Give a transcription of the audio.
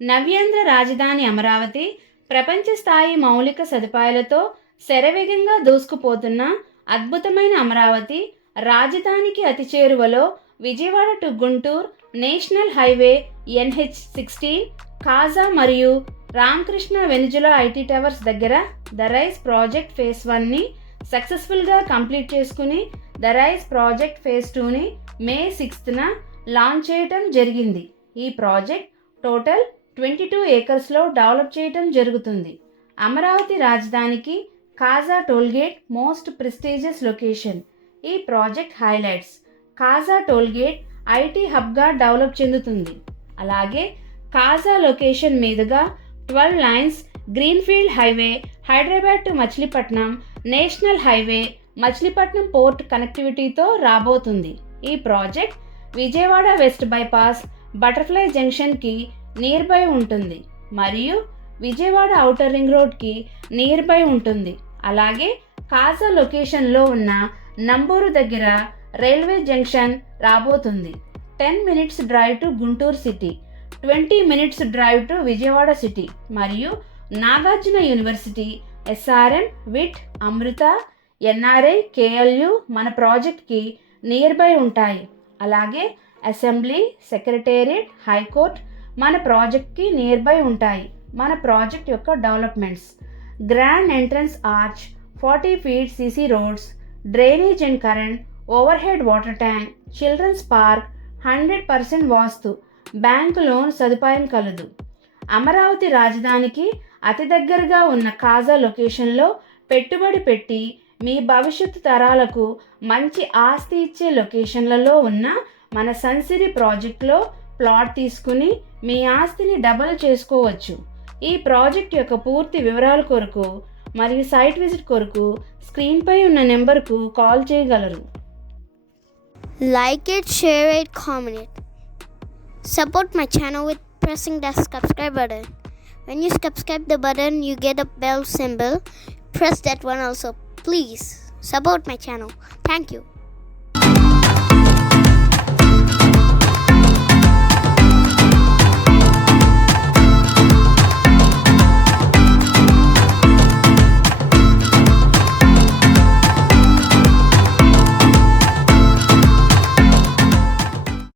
నవ్యాంధ్ర రాజధాని అమరావతి ప్రపంచ స్థాయి మౌలిక సదుపాయాలతో శరవేగంగా దూసుకుపోతున్న అద్భుతమైన అమరావతి రాజధానికి అతి చేరువలో Vijayawada to Guntur national highway NH16 కాజా మరియు రామకృష్ణ వెనిజులా ఐటీ టవర్స్ దగ్గర ద రైస్ ప్రాజెక్ట్ ఫేజ్ 1ని సక్సెస్ఫుల్గా కంప్లీట్ చేసుకుని ద రైస్ ప్రాజెక్ట్ ఫేజ్ 2ని మే 6న లాంచ్ చేయటం జరిగింది. ఈ ప్రాజెక్ట్ టోటల్ 22 ఏకర్స్లో డెవలప్ చేయటం జరుగుతుంది. అమరావతి రాజధానికి Kaza tollgate most prestigious location. ఈ project highlights: Kaza tollgate IT హబ్గా డెవలప్ చెందుతుంది. అలాగే కాజా లొకేషన్ మీదుగా 12 lines greenfield highway Hyderabad to Machilipatnam national highway Machilipatnam port కనెక్టివిటీతో రాబోతుంది. ఈ project Vijayawada west bypass butterfly జంక్షన్కి నియర్ బై ఉంటుంది మరియు విజయవాడ ఔటర్ రింగ్ రోడ్కి నియర్ బై ఉంటుంది. అలాగే కాజా లొకేషన్లో ఉన్న నంబూరు దగ్గర రైల్వే జంక్షన్ రాబోతుంది. 10 minutes drive to Guntur city, 20 minutes drive to Vijayawada city మరియు నాగార్జున యూనివర్సిటీ, SRM, విట్, అమృత, NRI, KLU మన ప్రాజెక్ట్కి నియర్ బై ఉంటాయి. అలాగే అసెంబ్లీ, సెక్రటేరియట్, హైకోర్ట్ మన ప్రాజెక్ట్కి నియర్ బై ఉంటాయి. మన ప్రాజెక్ట్ యొక్క developments: grand entrance arch, 40 feet CC roads, drainage and current, overhead water tank, children's park, 100% vastu, bank loan సదుపాయం కలదు. అమరావతి రాజధానికి అతి దగ్గరగా ఉన్న కాజా లొకేషన్లో పెట్టుబడి పెట్టి మీ భవిష్యత్తు తరాలకు మంచి ఆస్తి ఇచ్చే లొకేషన్లలో ఉన్న మన సన్సిరీ ప్రాజెక్ట్లో ప్లాట్ తీసుకుని మీ ఆస్తిని డబల్ చేసుకోవచ్చు. ఈ ప్రాజెక్ట్ యొక్క పూర్తి వివరాల కొరకు మరియు సైట్ విజిట్ కొరకు స్క్రీన్పై ఉన్న నెంబర్కు కాల్ చేయగలరు. Like it, share it, comment it. Support my channel with pressing the subscribe button. When you subscribe the button, you get a bell symbol. Press that one also. Please support my channel. Thank you.